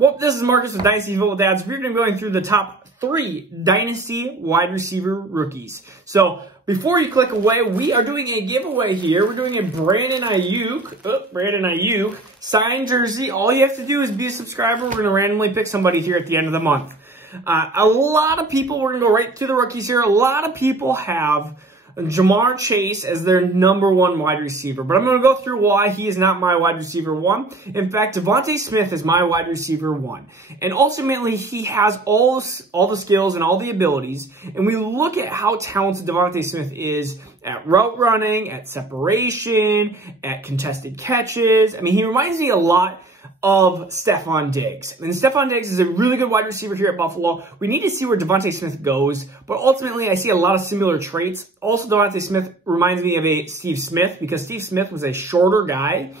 Well, this is Marcus with Dynasty Football Dads. We're going to be going through the top 3 Dynasty wide receiver rookies. So, before you click away, we are doing a giveaway here. We're doing a Brandon Ayuk signed jersey. All you have to do is be a subscriber. We're going to randomly pick somebody here at the end of the month. A lot of people, we're going to go right to the rookies here. A lot of people have Jamar Chase as their #1 wide receiver. But I'm going to go through why he is not my wide receiver 1. In fact, Devonta Smith is my wide receiver 1. And ultimately, he has all the skills and all the abilities. And we look at how talented Devonta Smith is at route running, at separation, at contested catches. I mean, he reminds me a lot of Stefon Diggs. And Stefon Diggs is a really good wide receiver here at Buffalo. We need to see where Devonta Smith goes, but ultimately I see a lot of similar traits. Also, Devonta Smith reminds me of a Steve Smith because Steve Smith was a shorter guy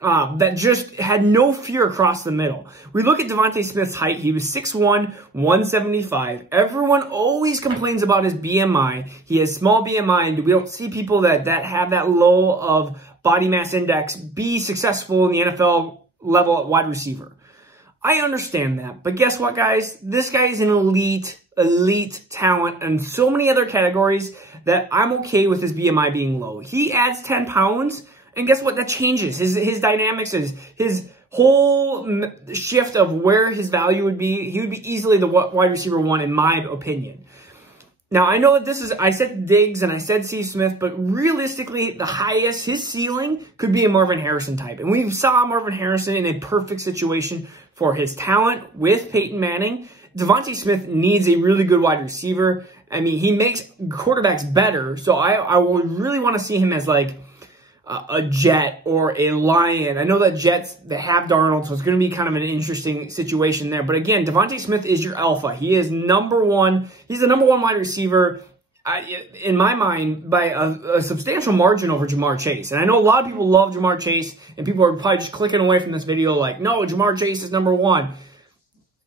that just had no fear across the middle. We look at Devonta Smith's height. He was 6'1", 175. Everyone always complains about his BMI. He has small BMI, and we don't see people that have that low of body mass index be successful in the NFL level at wide receiver. I understand that, but guess what, guys? This guy is an elite talent in so many other categories that I'm okay with his BMI being low. He adds 10 pounds, and guess what? That changes. His dynamics, his whole shift of where his value would be. He would be easily the wide receiver 1 in my opinion. Now, I know that I said Diggs and I said Steve Smith, but realistically, the highest, his ceiling could be a Marvin Harrison type. And we saw Marvin Harrison in a perfect situation for his talent with Peyton Manning. Devonta Smith needs a really good wide receiver. I mean, he makes quarterbacks better, so I would really want to see him as like a Jet or a Lion. I know that Jets, they have Darnold, so it's going to be kind of an interesting situation there. But again, Devonta Smith is your alpha. He is #1. He's the #1 wide receiver, in my mind, by a substantial margin over Jamar Chase. And I know a lot of people love Jamar Chase, and people are probably just clicking away from this video like, no, Jamar Chase is #1.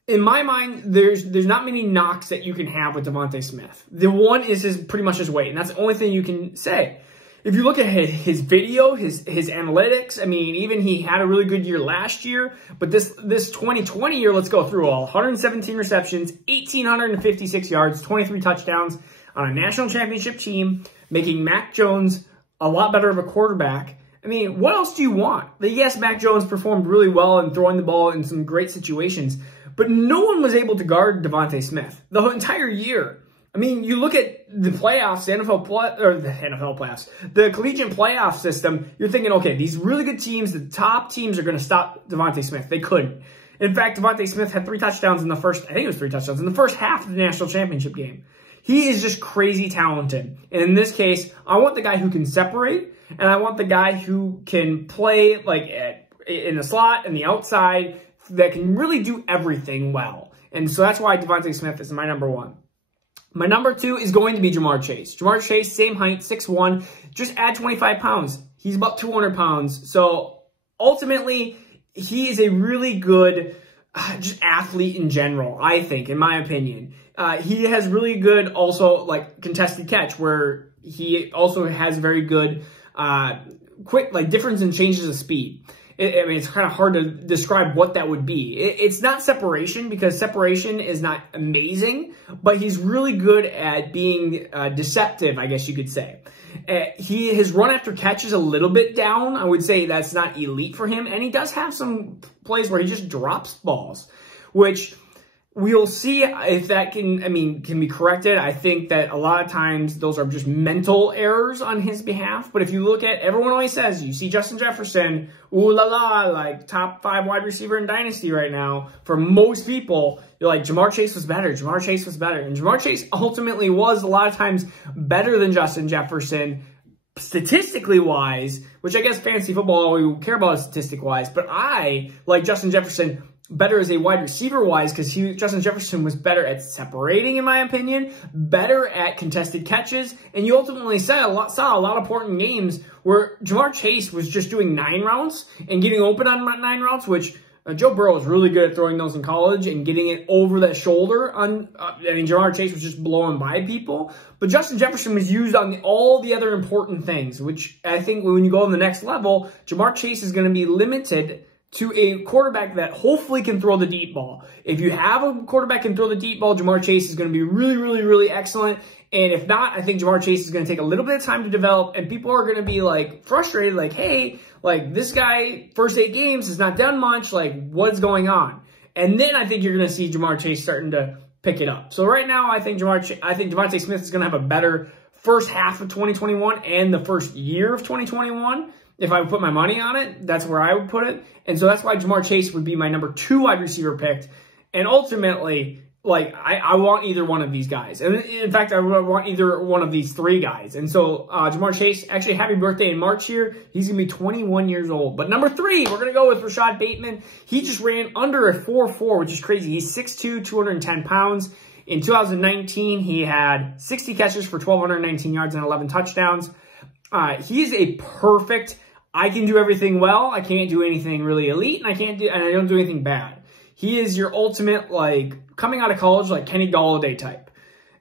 In my mind, there's not many knocks that you can have with Devonta Smith. The one is pretty much his weight, and that's the only thing you can say. If you look at his video, his analytics, I mean, even he had a really good year last year, but this 2020 year, let's go through all. 117 receptions, 1,856 yards, 23 touchdowns on a national championship team, making Mac Jones a lot better of a quarterback. I mean, what else do you want? Yes, Mac Jones performed really well in throwing the ball in some great situations, but no one was able to guard Devonta Smith the entire year. I mean, you look at the playoffs, the NFL playoffs, the collegiate playoff system, you're thinking, okay, these really good teams, the top teams are going to stop Devonta Smith. They couldn't. In fact, Devonta Smith had 3 touchdowns in the first, I think it was 3 touchdowns in the first half of the national championship game. He is just crazy talented. And in this case, I want the guy who can separate, and I want the guy who can play like in the slot and the outside that can really do everything well. And so that's why Devonta Smith is my #1. My #2 is going to be Jamar Chase. Jamar Chase, same height, 6'1", just add 25 pounds. He's about 200 pounds. So ultimately, he is a really good just athlete in general, I think, in my opinion. He has really good also like contested catch where he also has very good quick like difference in changes of speed. I mean, it's kind of hard to describe what that would be. It's not separation because separation is not amazing, but he's really good at being deceptive, I guess you could say. His run after catch is a little bit down. I would say that's not elite for him. And he does have some plays where he just drops balls, which we'll see if that can be corrected. I think that a lot of times those are just mental errors on his behalf. But if you look at, everyone always says, you see Justin Jefferson, ooh la la, like top 5 wide receiver in Dynasty right now. For most people, you're like, Jamar Chase was better. Jamar Chase was better. And Jamar Chase ultimately was a lot of times better than Justin Jefferson statistically wise, which I guess fantasy football, all we care about is statistic wise. But I like Justin Jefferson better as a wide receiver wise because Justin Jefferson was better at separating, in my opinion, better at contested catches, and you ultimately saw a lot of important games where Jamar Chase was just doing 9 routes and getting open on 9 routes, which Joe Burrow was really good at throwing those in college and getting it over that shoulder. I mean, Jamar Chase was just blowing by people, but Justin Jefferson was used on all the other important things, which I think when you go on the next level, Jamar Chase is going to be limited to a quarterback that hopefully can throw the deep ball. If you have a quarterback can throw the deep ball, Jamar Chase is going to be really, really, really excellent. And if not, I think Jamar Chase is going to take a little bit of time to develop, and people are going to be like frustrated, like, hey, like this guy, first 8 games has not done much, like what's going on? And then I think you're going to see Jamar Chase starting to pick it up. So right now, I think Devonta Smith is going to have a better first half of 2021 and the first year of 2021. If I would put my money on it, that's where I would put it. And so that's why Jamar Chase would be my number 2 wide receiver picked. And ultimately, like, I want either one of these guys. And in fact, I would want either one of these 3 guys. And so Jamar Chase, actually, happy birthday in March here. He's going to be 21 years old. But number 3, we're going to go with Rashod Bateman. He just ran under a 4.4, which is crazy. He's 6'2", 210 pounds. In 2019, he had 60 catches for 1,219 yards and 11 touchdowns. He's a perfect, I can do everything well, I can't do anything really elite, and I don't do anything bad. He is your ultimate, like, coming out of college, like, Kenny Golladay type.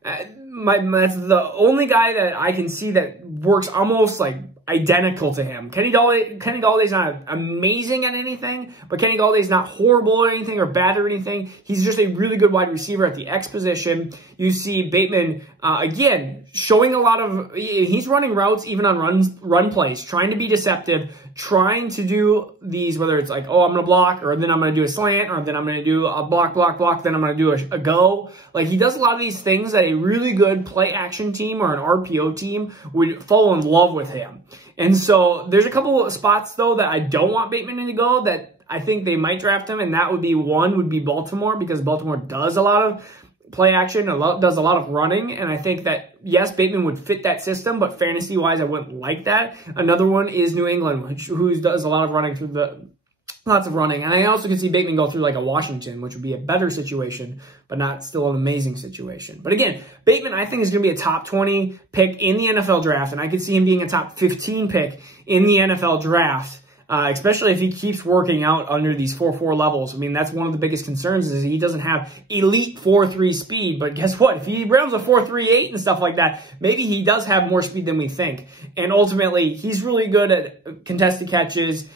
That's the only guy that I can see that works almost, like, identical to him. Kenny Galladay's not amazing at anything, but Kenny Galladay's not horrible at anything or bad or anything. He's just a really good wide receiver at the X position. You see Bateman, again, showing a lot of, he's running routes even on run plays, trying to be deceptive, trying to do these, whether it's like, oh, I'm going to block, or then I'm going to do a slant, or then I'm going to do a block, then I'm going to do a go. Like, he does a lot of these things that a really good play action team or an RPO team would fall in love with him. And so there's a couple of spots, though, that I don't want Bateman to go that I think they might draft him, and that would be Baltimore, because Baltimore does a lot of play action, does a lot of running, and I think that, yes, Bateman would fit that system, but fantasy-wise, I wouldn't like that. Another one is New England, who does a lot of running lots of running. And I also can see Bateman go through like a Washington, which would be a better situation, but not still an amazing situation. But again, Bateman, I think, is going to be a top 20 pick in the NFL draft, and I could see him being a top 15 pick in the NFL draft. Especially if he keeps working out under these 4.4 levels. I mean, that's one of the biggest concerns is he doesn't have elite 4.3 speed. But guess what? If he runs a 4.38 and stuff like that, maybe he does have more speed than we think. And ultimately, he's really good at contested catches.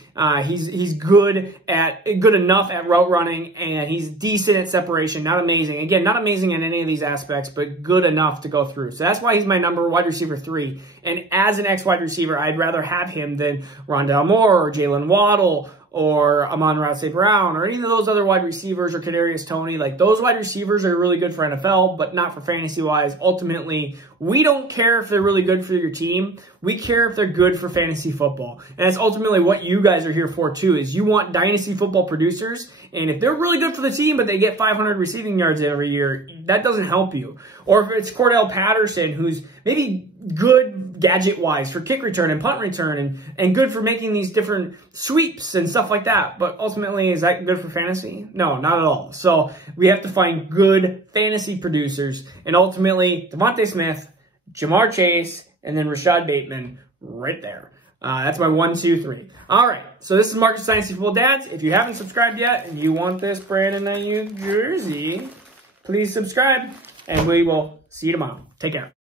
He's good enough at route running, and he's decent at separation. Not amazing. Again, not amazing in any of these aspects, but good enough to go through. So that's why he's my wide receiver 3. And as an X wide receiver, I'd rather have him than Rondale Moore or Jalen Waddle or Amon-Ra St. Brown or any of those other wide receivers or Kadarius Toney. Like, those wide receivers are really good for NFL, but not for fantasy-wise. Ultimately, we don't care if they're really good for your team. We care if they're good for fantasy football. And that's ultimately what you guys are here for, too, is you want dynasty football producers. And if they're really good for the team, but they get 500 receiving yards every year, that doesn't help you. Or if it's Cordell Patterson, who's maybe good gadget-wise for kick return and punt return and good for making these different sweeps and stuff like that. But ultimately, is that good for fantasy? No, not at all. So we have to find good fantasy producers. And ultimately, Devonta Smith, Jamar Chase, and then Rashod Bateman right there. That's my 1, 2, 3. All right, so this is Marcus Dynasty Football Dads. If you haven't subscribed yet and you want this Brandon Ayuk jersey, please subscribe, and we will see you tomorrow. Take care.